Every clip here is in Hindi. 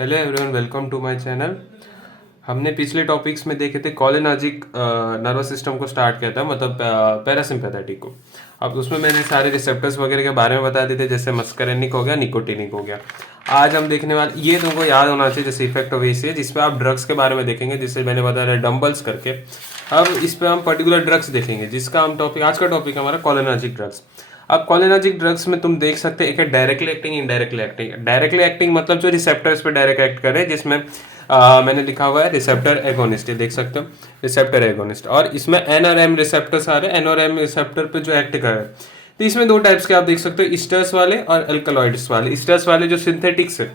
Hello everyone, welcome to my channel. हमने पिछले टॉपिक्स में देखे थे कोलिनर्जिक नर्वस सिस्टम को स्टार्ट किया था, मतलब पैरासिम्पैथेटिक को। अब उसमें मैंने सारे रिसेप्टर्स वगैरह के बारे में बता दिए थे, जैसे मस्करेनिक हो गया, निकोटिनिक हो गया। आज हम देखने वाले, ये तुमको याद होना चाहिए, जैसे इफेक्ट ऑफ एसीएच, जिसमें आप ड्रग्स के बारे में देखेंगे, जिससे मैंने बताया डम्बल्स करके। अब इस पर हम पर्टिकुलर ड्रग्स देखेंगे, जिसका हम टॉपिक, आज का टॉपिक हमारा कोलिनर्जिक ड्रग्स। अब कोलिनर्जिक ड्रग्स में तुम देख सकते हैं, एक है directly acting, indirectly acting. Directly acting मतलब जो रिसेप्टर्स पे डायरेक्ट एक्ट करे, जिसमें मैंने लिखा हुआ है रिसेप्टर एगोनिस्ट, ये देख सकते हो, रिसेप्टर एगोनिस्ट। और इसमें एन और एम रिसेप्टर्स आ रहे हैं, एन और एम रिसेप्टर पे जो एक्ट कर रहे हैं। तो इसमें दो टाइप्स के आप देख सकते हो, ईस्टर्स वाले और एल्कलॉइड्स वाले। ईस्टर्स वाले जो सिंथेटिक्स है,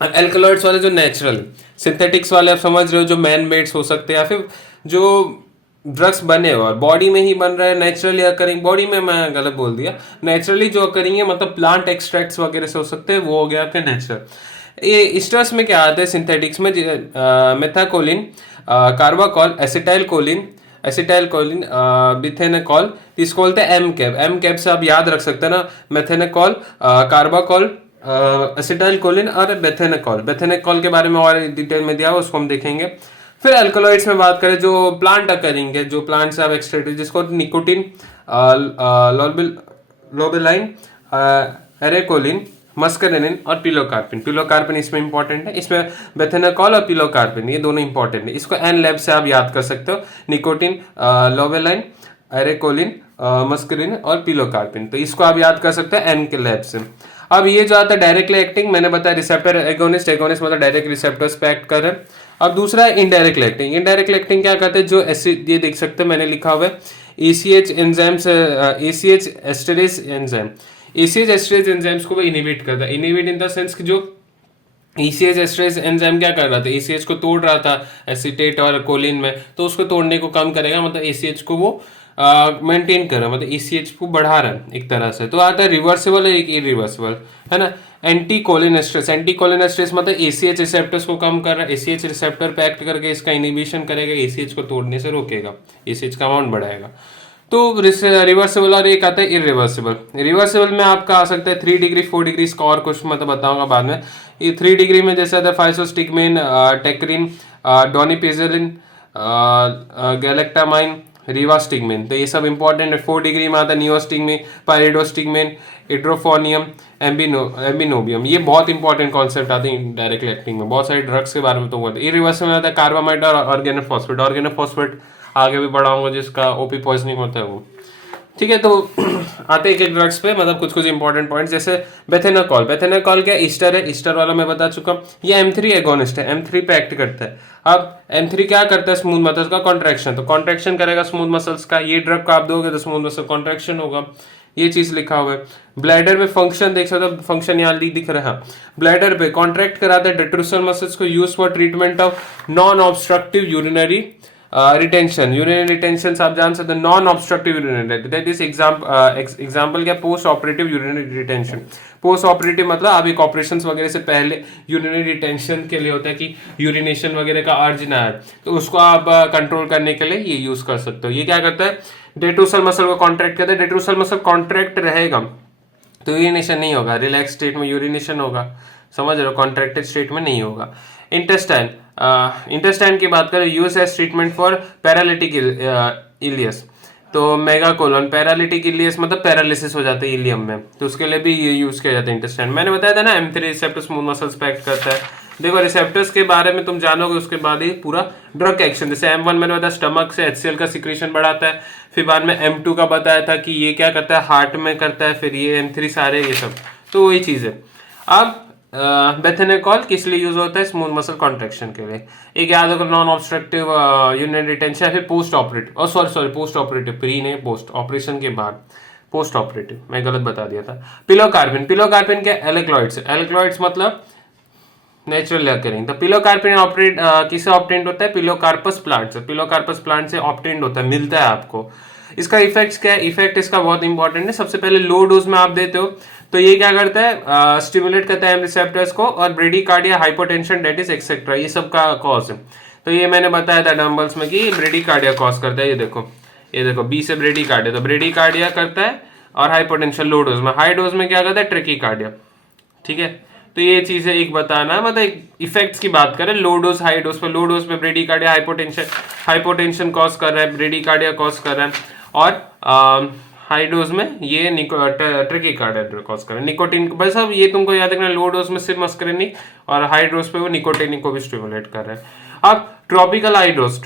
और एल्कलॉइड्स वाले जो नेचुरल। सिंथेटिक्स वाले आप समझ रहे हो, जो मैन मेड्स हो सकते हैं, या फिर जो ड्रग्स बने हो और बॉडी में ही बन रहे हैं, नेचुरली अकरिंग। बॉडी में मैं गलत बोल दिया, नेचुरली जो अकरिंग है, मतलब प्लांट एक्सट्रैक्ट्स वगैरह से हो सकते हैं, वो हो गया आपके नेचुरल। ये स्टर्स में क्या आते हैं सिंथेटिक्स में, मेथाकोलिन, कार्बाकॉल, एसिटाइल कोलिन, बिथेनेकॉल। इसको बोलते हैं एम कैप। एम कैप से आप याद रख सकते हैं ना, मेथेनेकॉल, कार्बाकॉल, एसिटाइल कोलिन और बेथेनेकॉल के बारे में और डिटेल में दिया हुआ, उसको हम देखेंगे। फिर अल्कलॉइड्स में बात करें, जो प्लांट अकरिंग है, जो प्लांट से आप एक्सट्रैक्ट, जिसको निकोटिन, लोबेलाइन, एरेकोलिन, मस्करेनिन और पिलोकार्पिन। पिलोकार्पिन इसमें इंपॉर्टेंट है, इसमें बेथेनाकॉल और पिलोकार्पिन, ये दोनों इंपॉर्टेंट है। इसको एन लैब से आप याद कर सकते हो, निकोटिन, लोबेलाइन, एरेकोलिन, मस्करिन और पिलोकार्पिन। तो इसको आप याद कर सकते हैं एन के लैब से। अब ये जो आता है डायरेक्टली एक्टिंग, मैंने बताया रिसेप्टर एगोनिस्ट मतलब डायरेक्ट रिसेप्टर्स पे एक्ट कर रहे हैं। अब दूसरा है इनडायरेक्ट एक्टिंग। इनडायरेक्ट एक्टिंग क्या करते हैं, जो एसिड, ये देख सकते हैं मैंने लिखा हुआ है ACH enzymes, ACH esterase enzyme. ACH esterase enzymes को वो इनिबिट करता है। इनिबिट इन द सेंस कि जो ECH एस्टरेज एंजाइम क्या कर रहा था, ECH को तोड़ रहा था एसीटेट और कोलिन में, तो उसको तोड़ने को कम करेगा, मतलब ECH को वो मेंटेन कर रहा है, मतलब ECH को बढ़ा रहा है एक तरह से। तो आता है रिवर्सिबल और एक इरिवर्सिबल, है ना। एंटी कोलिनेस्ट्रेस, एंटी कोलिनेस्ट्रेस मतलब ECH रिसेप्टर्स को कम कर रहा है, ECH रिसेप्टर पे एक्ट करके इसका इनिबिशन करेगा, ECH को तोड़ने से रोकेगा, ECH का अमाउंट बढ़ाएगा। तो रिवर्सिबल और एक आता है इरिवर्सिबल। रिवर्सिबल में आपका आ सकता है 3 डिग्री 4 डिग्री, इसका और कुछ मतलब बताऊंगा बाद में। ये 3 डिग्री में जैसे आता है फाइसोस्टिगमिन, टेक्रिन, डोनिपेजिलिन, गैलेक्टामाइन, रिवास्टिगमिन। तो ये सब इंपॉर्टेंट है। 4 डिग्री में आता है नियोस्टिगमिन, पायरिडोस्टिगमिन, इड्रोफोनियम, एम्बिनोबियम। ये बहुत इंपॉर्टेंट कॉन्सेप्ट आते हैं डायरेक्टली एक्टिंग में, बहुत सारे ड्रग्स के बारे में तुमको बताते हैं। इरिवर्सिबल में आता है कार्बामाइड और ऑर्गेनोफॉस्फेट। ऑर्गेनोफॉस्फेट आगे भी बढ़ाऊंगा, जिसका ओपी पॉइजनिंग होता है वो, ठीक है। तो आते हैं एक ड्रग्स पे, मतलब कुछ कुछ इंपॉर्टेंट पॉइंट्स, जैसे बेथेनाकॉल। बेथेनाकॉल क्या ईस्टर है, ईस्टर वाला मैं बता चुका हूँ। ये M3 एगोनिस्ट है, M3 पे एक्ट करता है। अब M3 क्या करता है, स्मूथ मसल्स का कॉन्ट्रैक्शन, तो कॉन्ट्रैक्शन करेगा स्मूथ मसल्स का। ये ड्रग को आप दोगे तो स्मूथ मसल कॉन्ट्रैक्शन होगा, ये चीज लिखा हुआ है। ब्लैडर में फंक्शन देख सकते हो, फंक्शन यहाँ दिख रहा है। ब्लैडर पे कॉन्ट्रैक्ट कराता है डेट्रोसल मसल्स को, use for treatment of non obstructive urinary retention. Urinary retention आप जान सकते हैं, non obstructive urinary, that is example क्या, post operative urinary retention. Post operative मतलब आप एक ऑपरेशन वगैरह से पहले यूरिनरी रिटेंशन के लिए होता है कि यूरिनेशन वगैरह का अर्ज ना है, तो उसको आप कंट्रोल करने के लिए ये यूज कर सकते हो। ये क्या करता है, डेट्रोसल मसल को कॉन्ट्रैक्ट करता है। डेट्रोसल मसल कॉन्ट्रैक्ट रहेगा तो यूरिनेशन नहीं होगा, रिलैक्स स्टेट में यूरिनेशन होगा, समझ रहे हो, कॉन्ट्रैक्टेड स्टेट में नहीं होगा। इंटेस्टाइन, इंटेस्टाइन की बात करें, use as treatment for paralytic ileus. तो मेगाकोलोन, पैरालिटिक इलियस मतलब पैरालिसिस हो जाता है इलियम में, तो उसके लिए भी ये यूज किया जाता है इंटेस्टाइन। मैंने बताया था ना M3 रिसेप्टर स्मूथ मसल्स पे एक्ट करता है। देखो रिसेप्टर्स के बारे में तुम जानोगे, उसके बाद ही पूरा ड्रग एक्शन। जैसे M1 मैंने बताया स्टमक से HCl का सिक्रेशन बढ़ाता है, फिर बाद में M2 का बताया था कि ये क्या करता है, हार्ट में करता है, फिर ये M3 सारे ये सब, तो वही चीज है। अब बेथेनेकॉल किस लिए यूज होता है, स्मूथ मसल कॉन्ट्रैक्शन के लिए। एक याद होगा, नॉन ऑब्स्ट्रक्टिव यूरिनरी रिटेंशन, फिर post operative, sorry post operative, pre नहीं, पोस्ट ऑपरेशन के बाद, पोस्ट ऑपरेटिव मैं गलत बता दिया था। पिलोकार्पिन, पिलोकार्पिन के एलेक्लॉइड्स, एलेक्लॉइड्स मतलब नेचुरल अकरिंग। तो पिलोकार्पिन ऑपरेट किससे ऑब्टेन्ड होता है, पिलोकार्पस प्लांट से। पिलोकार्पस प्लांट से ऑब्टेन्ड होता है, मिलता है आपको। इसका इफेक्ट क्या है, इफेक्ट इसका बहुत इंपॉर्टेंट है। सबसे पहले लो डोज में आप देते हो तो ये क्या करता है, स्टिमुलेट करता है रिसेप्टर्स को, और ब्रेडिकार्डिया, हाइपोटेंशन, डायबिटीज एक्सेट्रा, ये सब का कॉज है। तो ये मैंने बताया था डम्बल्स में कि ब्रेडिकार्डिया कॉज करता है। ये देखो बी से ब्रेडिकार्डिया, तो ब्रेडिकार्डिया करता है, और हाइपोटेंशन लो डोज में। हाई डोज में क्या करता है, ट्रेकिकार्डिया, ठीक है। तो ये चीजें एक बताना है, मतलब इफेक्ट्स की बात करें, लो डोज हाई डोज पे, लो डोज पे ब्रेडिकार्डिया हाइपोटेंशन कॉज कर रहा है, ब्रेडिकार्डिया कॉज कर रहा है, और हाई डोज में ये ट्रैकीकार्डिया कॉज कर रहा है। निकोटीन बस, अब ये तुमको याद रखना, लो डोज में सिर्फ मस्करिनिक और हाई डोज पे वो निकोटीनिक को भी स्टिमुलेट कर रहा है। अब ट्रॉपिकल आई डोज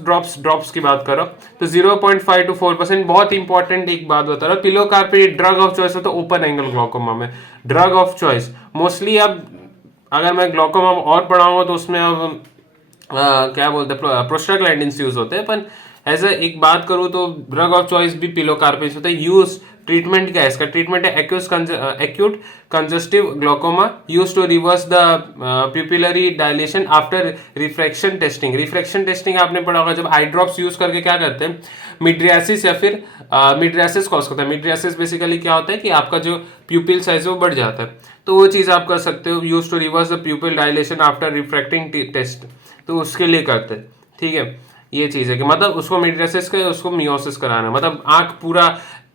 ड्रॉप्स की बात करो तो 0.5 to 4%। बहुत इंपॉर्टेंट एक बात बता रहा हूँ, पिलोकार्पिन ड्रग ऑफ चॉइस होता है ओपन एंगल ग्लॉकोमा में, ड्रग ऑफ चॉइस मोस्टली। अब अगर मैं ग्लॉकोमा और पढ़ाऊंगा तो उसमें अब क्या बोलते हैं प्रोस्टाग्लैंडिन्स यूज होते हैं, पर ऐसा एक बात करूं तो ड्रग ऑफ चॉइस भी पिलोकार्पिन होता है। यूज ट्रीटमेंट क्या है इसका? ट्रीटमेंट है acute congestive glaucoma use to reverse the pupillary dilation after refraction testing. Refraction testing आपने पढ़ा होगा, जब आई ड्रॉप्स यूज करके क्या करते हैं, मिड्रियासिस या फिर मिड्रियासिस कॉज करता है। मिड्रियासिस बेसिकली क्या होता है कि आपका जो प्यूपिल साइज है वो बढ़ जाता है, तो वो चीज आप कर सकते हो, use to reverse the pupil dilation after refracting test, तो उसके लिए करते हैं। ठीक है, ये चीज है कि मतलब उसको मिड्रियासिस का उसको मियोसिस कराना है, मतलब आंख पूरा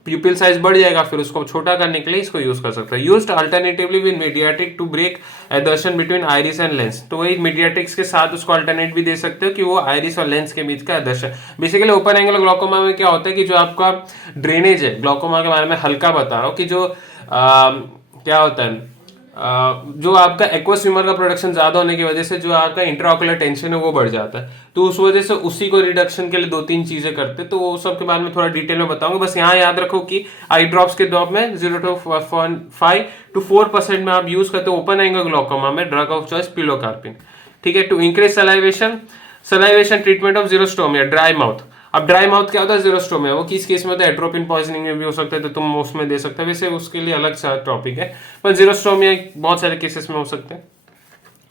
प्यूपिल साइज बढ़ जाएगा, फिर उसको छोटा करने के लिए इसको यूज कर सकते हैं। Used alternatively with mydriatic to break adhesion between iris and lens. तो वही मीडियाटिक्स के साथ उसको अल्टरनेट भी दे सकते हो कि वो आइरिस और लेंस के बीच का एडर्शन। बेसिकली ओपन एंगल ग्लॉकोमा में क्या होता है कि जो आपका ड्रेनेज है, ग्लॉकोमा के बारे में हल्का बता रहा हूँ कि जो क्या होता है, जो आपका एक्वस ह्यूमर का प्रोडक्शन ज्यादा होने की वजह से जो आपका इंट्राऑकुलर टेंशन है वो बढ़ जाता है, तो उस वजह से उसी को रिडक्शन के लिए 2-3 चीजें करते हैं, तो वो सब के बारे में थोड़ा डिटेल में बताऊंगा। बस यहाँ याद रखो कि आई ड्रॉप्स के ड्रॉप में 0.5 to 4% में आप यूज करते हो ओपन एंगल ग्लॉकोमा में ड्रग ऑफ चॉइस पिलोकार्पिन। ठीक है, to increase salivation treatment of xerostomia dry mouth. अब ड्राई माउथ क्या होता है? जीरोस्टोमिया वो किस केस में होता है? एट्रोपिन पॉइजनिंग में भी हो सकता है, तो तुम उसमें दे सकते हो, वैसे उसके लिए अलग सा टॉपिक है, पर जीरोस्टोमिया बहुत सारे केसेस में हो सकते हैं,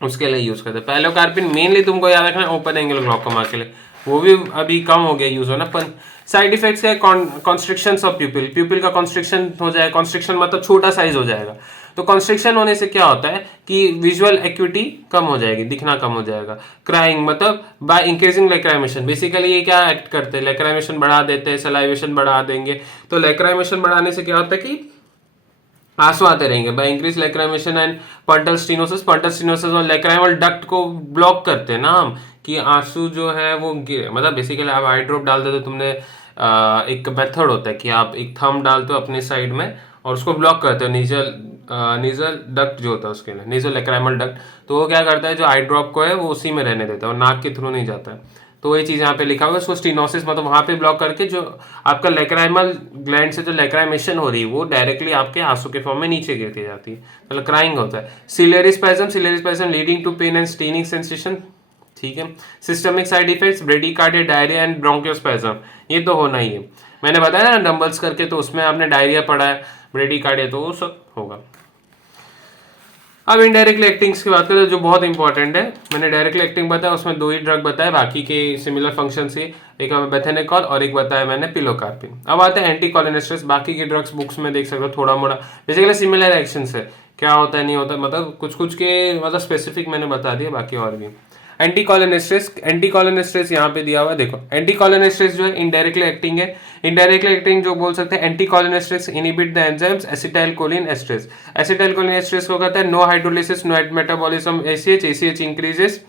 उसके लिए यूज करते हैं। पिलोकार्पिन मेनली तुमको याद रखना है ओपन एंगल ग्लॉकोमा के लिए, वो भी अभी कम हो गया यूज होना। पर साइड इफेक्ट्स क्या है? कॉन्स्ट्रिक्शन ऑफ प्यूपिल का कॉन्स्ट्रिक्शन हो जाए, कॉन्स्ट्रिक्शन मतलब छोटा साइज हो जाएगा, तो कॉन्स्ट्रिक्शन होने से क्या होता है कि विजुअल एक्यूटी कम हो जाएगी, दिखना कम हो जाएगा। क्राइंग मतलब बाय इंक्रीजिंग लैक्राइमेशन, बेसिकली ये क्या एक्ट करते हैं, लैक्राइमेशन बढ़ा देते हैं, सलाइवेशन बढ़ा देंगे। तो लैक्राइमेशन बढ़ाने से क्या होता है कि आंसू आते रहेंगे। By increase lacrimation and punctal stenosis और लैक्राइमल डक्ट को ब्लॉक करते हैं ना हम, कि आंसू जो है वो गिरे, मतलब बेसिकली आप आई ड्रॉप डाल देते, तुमने एक मेथड होता है कि आप एक थंब डालते हो अपने साइड में और उसको ब्लॉक करते हो, नीजल डक्ट जो होता है उसके लिए, नीजल लैक्राइमल डक्ट, तो वो क्या करता है जो आई ड्रॉप को है वो उसी में रहने देता है और नाक के थ्रू नहीं जाता है। तो वही चीज यहाँ पे लिखा हुआ है, उसको स्टीनोसिस मतलब वहां पे ब्लॉक करके जो आपका लैक्राइमल ग्लैंड से जो लैक्राइमेशन हो रही है वो डायरेक्टली आपके आंसू के फॉर्म में नीचे गिरती जाती है, मतलब क्राइंग होता है। Ciliary spasm leading to pain and stinging sensation. ठीक है, systemic side effects bradycardia, diarrhoea and bronchospasm, ये तो होना ही है, मैंने बताया ना डंबल्स करके, तो उसमें आपने डायरिया पढ़ा है, ब्रेडिकार्डिया, तो वो सब होगा। अब इनडायरेक्टली एक्टिंग्स की बात करें जो बहुत इंपॉर्टेंट है, मैंने डायरेक्टली एक्टिंग बताया, उसमें 2 ही ड्रग बताए, बाकी के सिमिलर फंक्शन से, एक बेथेनेकॉल और एक बताया मैंने पिलोकार्पिन। अब आते हैं एंटीकोलिनेस्टर्स, बाकी के ड्रग्स बुक्स में देख सकते हो थोड़ा मोड़ा, बेसिकली सिमिलर एक्शन है, क्या होता है नहीं होता, मतलब कुछ कुछ के मतलब स्पेसिफिक मैंने बता दिया, बाकी और भी। एंटीकोलिनेस्टर्स यहाँ पे दिया हुआ है, देखो एंटीकोलिनेस्टर्स जो है इनडायरेक्टली एक्टिंग है, इनडायरेक्टली एक्टिंग जो बोल सकते हैं anticholinesterases inhibit the enzymes acetylcholine esterase. Acetylcholine esterase को कहता है no hydrolysis no metabolism ACh increases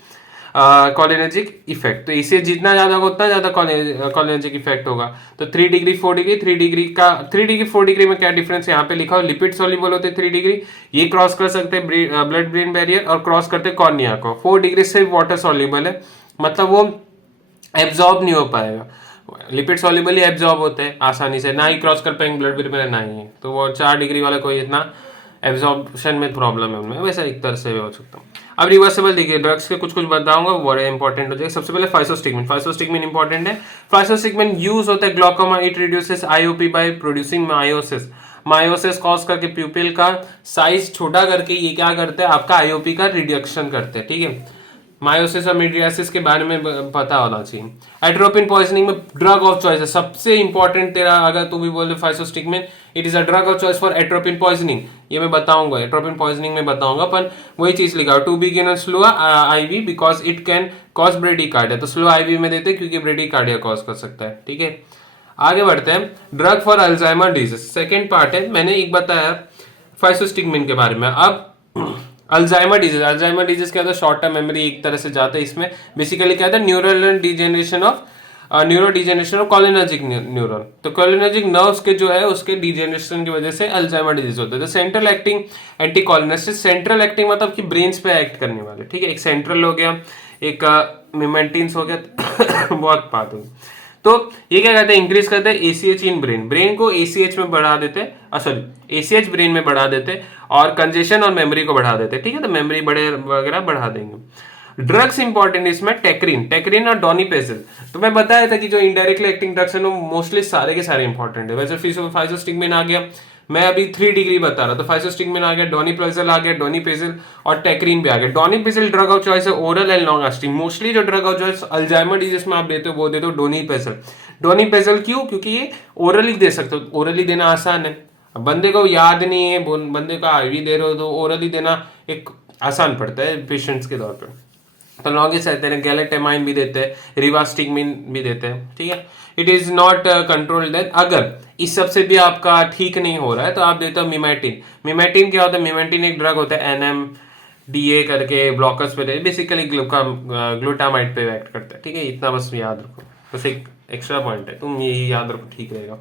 cholinergic effect, तो इसे जितना ज्यादा होगा उतना ज्यादा कोलिनर्जिक इफेक्ट होगा। तो 3 डिग्री 4 डिग्री 3 डिग्री का 3 डिग्री 4 डिग्री में क्या डिफरेंस है यहाँ पे लिखा हो, लिपिड सॉल्युबल होते 3 डिग्री, ये क्रॉस कर सकते हैं ब्लड ब्रेन बैरियर और क्रॉस करते कॉर्निया को। 4 डिग्री सिर्फ वाटर सॉल्युबल है, मतलब वो एब्जॉर्ब नहीं हो पाएगा, लिपिड सॉल्युबल ही एब्जॉर्ब होते हैं आसानी से, ना ही क्रॉस कर पाएंगे ब्लड ब्रेन बैरियर, ना ही, तो वो 4 डिग्री वाला कोई इतना एब्जॉर्प्शन में प्रॉब्लम है उनमें, वैसा एक तरह से हो सकता हूँ। अब रिवर्सेबल देखिए ड्रग्स के कुछ कुछ बताऊंगा, वो बड़े इंपॉर्टेंट हो जाएगा। सबसे पहले फाइसोस्टिगमिन इंपॉर्टेंट है। फाइसोस्टिगमिन यूज होता है glaucoma, it reduces IOP by producing miosis cause करके प्यूपिल का साइज छोटा करके ये क्या करते हैं आपका आईओपी का रिडक्शन करते हैं। ठीक है, मायोसिस और मिड्रियासिस के बारे में पता होना चाहिए। एट्रोपिन पॉइजनिंग में ड्रग ऑफ चॉइस है, सबसे इंपॉर्टेंट तेरा, अगर तू भी बोले physostigmine it is a drug of choice for atropine poisoning, ये मैं बताऊंगा, एट्रोपिन पॉइजनिंग में बताऊंगा, पर वही चीज लिखा to begin on slow IV because it can cause bradycardia, तो स्लो आईवी में देते क्योंकि ब्रेडिकार्डिया कॉज कर सकता है। ठीक है, आगे बढ़ते हैं। Drug for Alzheimer disease second part है, मैंने एक बताया फाइसोस्टिगमिन के बारे में। अब अल्जाइमर डिजीज क्या होता है, शॉर्ट टर्म मेमोरी एक तरह से जाता है इसमें। बेसिकली क्या होता है, neural degeneration of cholinergic neuron. तो कॉलिनर्जिक नर्व्स के जो है उसके डिजेनरेशन की वजह से अल्जाइमर डिजीज होता है। तो central acting anti cholinergic, central acting मतलब कि ब्रेन्स पे एक्ट करने वाले, ठीक है। एक सेंट्रल हो गया, एक मिमेंटिन्स हो गया बहुत बात होगी। तो ये क्या कहते हैं, इंक्रीज करते हैं एसीएच इन ब्रेन, ब्रेन को एसीएच में बढ़ा देते हैं, सॉरी एसीएच ब्रेन में बढ़ा देते हैं, और कंजेशन और मेमोरी को बढ़ा देते हैं, ठीक है। तो मेमोरी बड़े वगैरह बढ़ा देंगे। ड्रग्स इंपॉर्टेंट इसमें टेक्रीन और डोनिपेसिल। तो मैं बताया था कि जो इनडायरेक्टली एक्टिंग ड्रग्स है वो मोस्टली सारे के सारे इंपॉर्टेंट है। वैसे फाइजोस्टिगमिन आ गया, मैं अभी 3 डिग्री बता रहा था। फाइजोस्टिगमिन आ गया, डोनिपेसिल आ गया, डोनिपेसिल और टेक्रीन भी आ गया। डोनिपेसिल ड्रग ऑफ चॉइस है, oral and long lasting. Mostly जो drug of choice Alzheimer disease में आप देते हो वो दे दो डोनिपेसिल। डोनिपेसिल क्यों? क्योंकि ये ओरली दे सकते हो, ओरली देना आसान है। अब बंदे को याद नहीं है, बंदे को आईवी दे रहे हो तो ओरली देना एक आसान पड़ता है पेशेंट्स के तौर पर। तो लॉन्गेस्ट रहते हैं, गैलेटेमाइन भी देते हैं, रिवास्टिगमिन भी देते हैं, ठीक है। It is not controlled then. अगर इस सब से भी आपका ठीक नहीं हो रहा है तो आप देते हो मिमेटिन। मिमेटिन क्या होता है? मिमेटिन एक ड्रग होता है, NMDA करके ब्लॉकर्स पे, बेसिकली ग्लूटामाइड पे एक्ट करता है, ठीक है। इतना बस याद रखो, बस एक एक्स्ट्रा पॉइंट है, तुम यही याद रखो, ठीक रहेगा।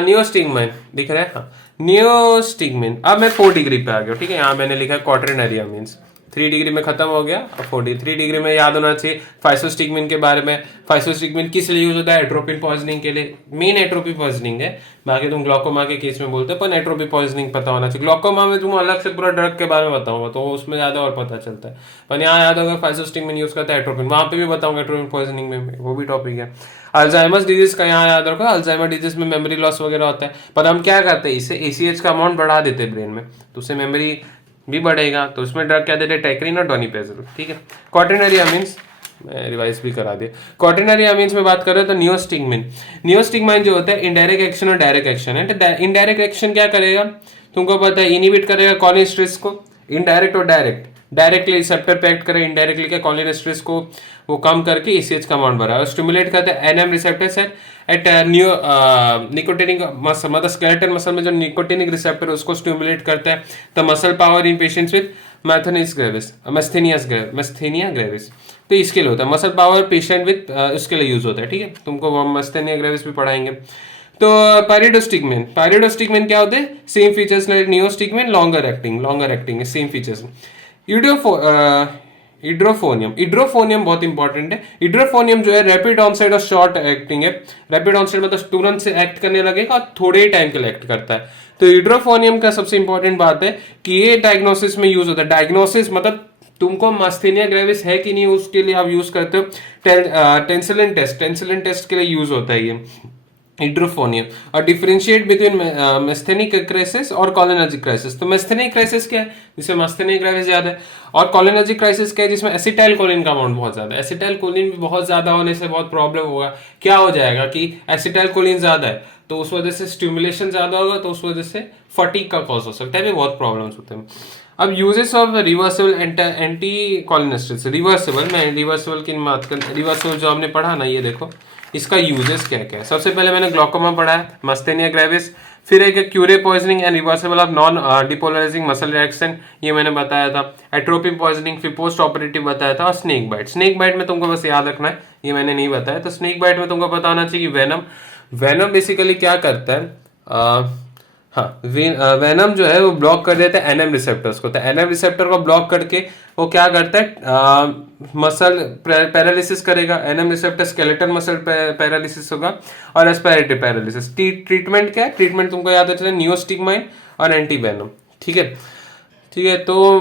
नियोस्टिगमिन दिख रहा है, हाँ नियोस्टिगमिन। अब मैं 4 डिग्री पे आ गया, ठीक है। यहाँ मैंने लिखा है क्वाड्रिनरी मीन्स 3 डिग्री में खत्म हो गया, अब 3 डिग्री में याद होना चाहिए फाइसोस्टिगमिन के बारे में। फाइसोस्टिगमिन किस लिए यूज होता है? एट्रोपिन पॉइजनिंग के लिए, मेन एट्रोपी पॉइजनिंग है। बाकी तुम ग्लूकोमा के केस में बोलते हो, पर एट्रोपी पॉइजनिंग पता होना चाहिए। ग्लूकोमा में तुम अलग से पूरा ड्रग के बारे में बताऊंगा तो उसमें ज्यादा और पता चलता है, पर यहाँ याद होगा फाइसोस्टिगमिन यूज करता है एट्रोपिन, वहां पे भी बताऊंगा एट्रोपिन पॉइजनिंग में, वो भी टॉपिक है। अल्जाइमर्स डिजीज का यहाँ याद रखो, अल्जाइमर डिजीज में मेमोरी लॉस वगैरह होता है, पर हम क्या करते हैं, इससे एसीएच का अमाउंट बढ़ा देते हैं ब्रेन में, तो उससे मेमोरी भी बढ़ेगा। तो उसमें ड्रग क्या देते हैं? टेक्रीन और डोनिपेसिल, ठीक है। क्वाटरनरी अमीन्स मैं रिवाइज भी करा दिया। क्वाटरनरी अमीन्स में बात कर रहे हो तो नियोस्टिगमिन। नियोस्टिगमिन जो होता है इनडायरेक्ट एक्शन और डायरेक्ट एक्शन है। इनडायरेक्ट एक्शन क्या करेगा तुमको पता है? इनिबिट करेगा कॉलिन स्ट्रेस को, इनडायरेक्ट और डायरेक्ट। डायरेक्टली रिसेप्टर पे एक्ट करेगा, इनडायरेक्टली क्या कॉलिन स्ट्रेस को वो कम करके एसीएच का अमाउंट बढ़ाएगा। स्टिमुलेट करता है एनएम रिसेप्टर्स है एट निकोटिनिक मसल, मतलब स्केलेटल मसल में जो निकोटिनिक रिसेप्टर है उसको स्टिमुलेट करता है। तो muscle power in patients with myasthenia gravis, तो इसके लिए होता है। मसल पावर पेशेंट विद इसके लिए यूज होता है, ठीक है। तुमको मैस्थेनिया ग्रेविस भी पढ़ाएंगे। तो पायरिडोस्टिगमिन क्या होते हैं? Same features like neostigmine, longer acting है, सेम फीचर्स। इड्रोफोनियम बहुत इंपॉर्टेंट है। इड्रोफोनियम जो है रैपिड ऑनसेट और शॉर्ट एक्टिंग है। रैपिड ऑनसेट मतलब तुरंत से एक्ट करने लगेगा और थोड़े ही टाइम के लिए एक्ट करता है। तो इड्रोफोनियम का सबसे इंपॉर्टेंट बात है कि ये डायग्नोसिस में यूज होता है। डायग्नोसिस मतलब तुमको मास्थेनिया ग्रेविस है कि नहीं उसके लिए आप यूज करते हो टेंसिलिन टेस्ट के लिए यूज होता है ये इड्रोफोनियम। और डिफरेंशिएट बिटवीन मैस्थेनिक क्राइसिस और कॉलिनर्जिक क्राइसिस। तो मैस्थेनिक क्राइसिस क्या है? जिसमें मास्थेनिक ग्रेविस ज्यादा है। और कॉलिनर्जिक क्राइसिस क्या है? जिसमें एसिटाइल कोलिन का अमाउंट बहुत ज्यादा है। एसिटाइल कोलिन भी बहुत ज्यादा होने से बहुत प्रॉब्लम होगा। क्या हो जाएगा कि एसिटाइल कोलिन ज्यादा है तो उस वजह से स्टिमुलेशन ज्यादा होगा, तो उस वजह से फटीग का कॉज हो सकता है, भी बहुत प्रॉब्लम्स होते हैं। अब uses of reversible anti cholinesterases. Reversible की बात कर, रिवर्सिबल जो हमने पढ़ा ना, ये देखो इसका यूजेस क्या क्या है। सबसे पहले मैंने ग्लूकोमा पढ़ा है, मस्थेनिया ग्रेविस, फिर एक curare poisoning and reversible of non depolarising muscle reaction, ये मैंने बताया था। एट्रोपिन पॉइजनिंग फिर पोस्ट ऑपरेटिव बताया था। और स्नेक बाइट में तुमको बस याद रखना है, ये मैंने नहीं बताया। तो स्नेक बाइट में तुमको पता होना चाहिए कि वेनम बेसिकली क्या करता है, हाँ वेनम जो है वो ब्लॉक कर देता है एनएम रिसेप्टर्स को। तो एनएम रिसेप्टर को ब्लॉक करके वो क्या करता है, मसल पैरालिसिस करेगा। NM receptor skeletal muscle paralysis होगा और एस्पिरेटरी पैरालिसिस। ट्रीटमेंट क्या है? ट्रीटमेंट तुमको याद रखना है नियोस्टिगमाइन और एंटीवेनम, ठीक है। तो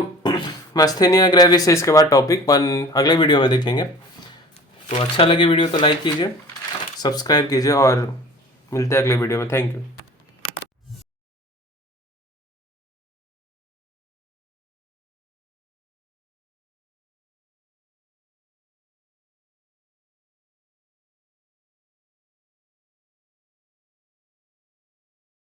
मास्थेनिया ग्रेविस है इसके बाद टॉपिक अगले वीडियो में देखेंगे। तो अच्छा लगे वीडियो तो लाइक कीजिए, सब्सक्राइब कीजिए और मिलते हैं अगले वीडियो में। Thank you.